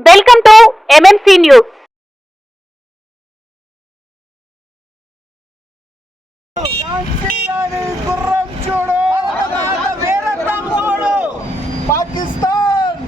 Welcome to MMC news Pakistan!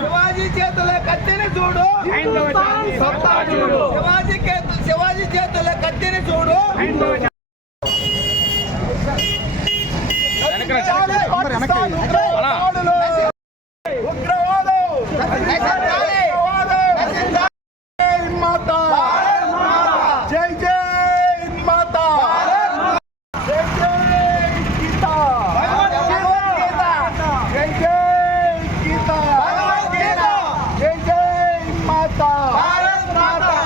Shivaji చేతుల కత్తిని చూడు సత్తా చూడు శివాజీ శివాజీ చేతుల కత్తిని చూడు పాకిస్తాన్ ఉగ్రవాదులు. ఉగ్రవాదం ఉగ్రవాదం. జై మాతా జై జై మాతా జై జై గీతా జై జై గీతా జై జై మాతా.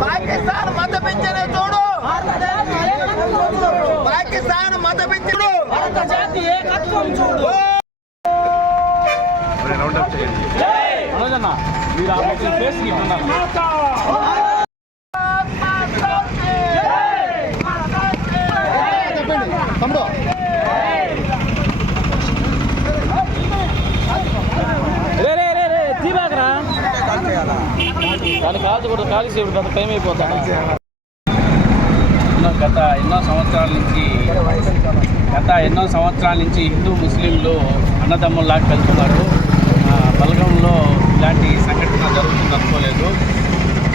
పాకిస్తాన్ మత పెంచనే చూడు. పాకిస్తాన్ మత పెంచుడు మీరు ఆ ఇట్టున్నారు కాల్చి ఇప్పుడు పెద్ద టైం అయిపోతాడు ఎన్నో గత ఎన్నో సంవత్సరాల నుంచి గత ఎన్నో సంవత్సరాల నుంచి హిందూ ముస్లింలు అన్నదమ్ముల్లాగా కలుపుతున్నారు బలగంలో ఇలాంటి సంఘటన జరుగుతుంది అనుకోలేదు.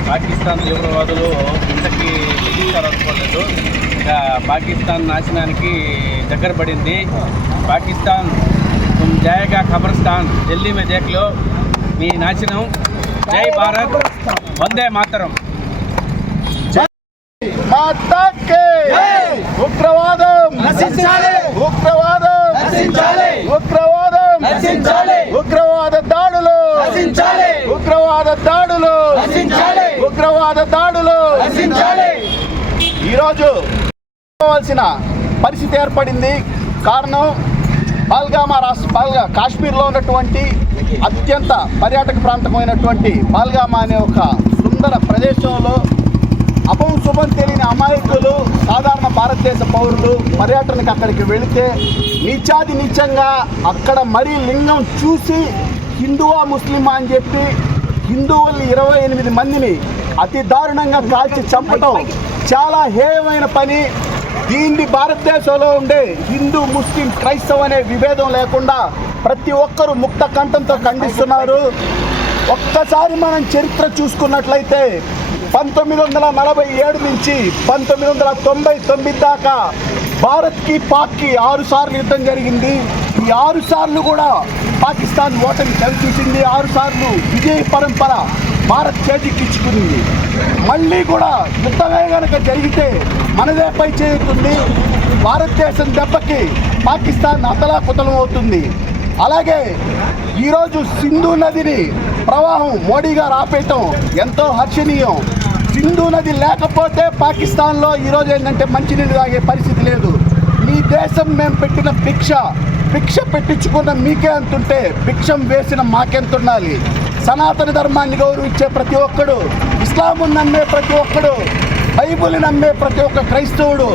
పాకిస్తాన్ తీవ్రవాదులు ఇంతకి అనుకోలేదు ఇంకా పాకిస్తాన్ నాశనానికి దగ్గర పడింది. పాకిస్తాన్ జాయగా ఖబర్స్థాన్ ఢిల్లీ మే మీ నాశనం. జై భారత్. వందే మాతరం. ఉగ్రవాదం. ఉగ్రవాదం. ఉగ్రవాదం. ఉగ్రవాద దాడులు. ఉగ్రవాద దాడులు. ఈరోజు పరిస్థితి ఏర్పడింది కారణం పాల్గామా రాష్ట్ర పాల్గా కాశ్మీర్లో ఉన్నటువంటి అత్యంత పర్యాటక ప్రాంతమైనటువంటి పాల్గామా అనే ఒక సుందర ప్రదేశంలో అపం శుభం తెలియని అమాయకులు సాధారణ భారతదేశ పౌరులు పర్యటనకు అక్కడికి వెళితే నీచాది నీచంగా అక్కడ మరీ లింగం చూసి హిందువా ముస్లిమా అని చెప్పి హిందువులు ఇరవై ఎనిమిది మందిని అతి దారుణంగా కాల్చి చంపడం చాలా హేయమైన పని. దీన్ని భారతదేశంలో ఉండే హిందూ ముస్లిం క్రైస్తవ అనే విభేదం లేకుండా ప్రతి ఒక్కరూ ముక్త కంఠంతో ఖండిస్తున్నారు. ఒక్కసారి మనం చరిత్ర చూసుకున్నట్లయితే పంతొమ్మిది వందల నలభై ఏడు నుంచి పంతొమ్మిది వందల తొంభై తొమ్మిది దాకా భారత్కి పాక్కి ఆరుసార్లు యుద్ధం జరిగింది. ఈ ఆరు సార్లు కూడా పాకిస్తాన్ ఓటమి చవిచూసింది ఆరు సార్లు విజయ పరంపర భారత్ చేజిక్కించుకుంది మళ్ళీ కూడా యుద్ధమే కనుక జరిగితే మనదే పై చేరుతుంది. భారతదేశం దెబ్బకి పాకిస్తాన్ అతలాకుతలం అవుతుంది. అలాగే ఈరోజు సింధు నదిని ప్రవాహం మోడీ గారు ఆపేయటం ఎంతో హర్షణీయం. సింధు నది లేకపోతే పాకిస్తాన్లో ఈరోజు ఏంటంటే మంచినీళ్ళు తాగే పరిస్థితి లేదు. మీ దేశం మేము పెట్టిన భిక్ష భిక్ష పెట్టించుకున్న మీకే అంటుంటే భిక్షం వేసిన మాకెంత ఉండాలి సనాతన ధర్మాన్ని గౌరవించే ప్రతి ఒక్కడు ఇస్లాము నమ్మే ప్రతి ఒక్కడు బైబుల్ని నమ్మే ప్రతి ఒక్క క్రైస్తవుడు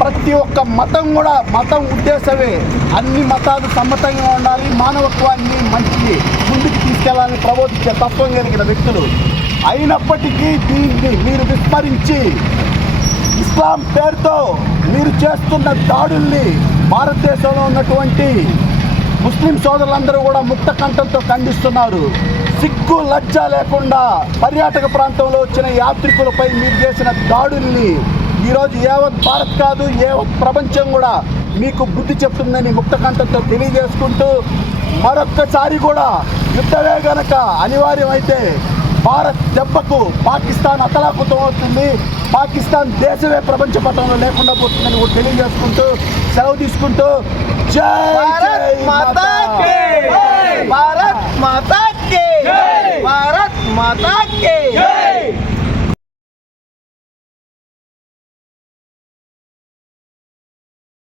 ప్రతి ఒక్క మతం కూడా మతం ఉద్దేశమే. అన్ని మతాలు సమ్మతంగా ఉండాలి మానవత్వాన్ని మంచి ముందుకు తీసుకెళ్ళాలని ప్రబోధించే తత్వం కలిగిన వ్యక్తులు. అయినప్పటికీ దీన్ని మీరు విస్మరించి ఇస్లాం పేరుతో మీరు చేస్తున్న దాడుల్ని భారతదేశంలో ఉన్నటువంటి ముస్లిం సోదరులందరూ కూడా ముక్త కంఠంతో ఖండిస్తున్నారు. సిగ్గు లజ్జ లేకుండా పర్యాటక ప్రాంతంలో వచ్చిన యాత్రికులపై మీరు చేసిన దాడుల్ని ఈరోజు యావత్ భారత్ కాదు యావత్ ప్రపంచం కూడా మీకు బుద్ధి చెప్తుందని ముక్తకంఠంతో తెలియజేసుకుంటూ మరొక్కసారి కూడా యుద్ధమే గనక అనివార్యమైతే భారత్ దెబ్బకు పాకిస్తాన్ అతలాకుతం అవుతుంది పాకిస్తాన్ దేశమే ప్రపంచ పట్టణంలో లేకుండా పోతుందని కూడా తెలియజేసుకుంటూ సెలవు తీసుకుంటూ జై మాతా భారత్ మాతా భారత్ మాతా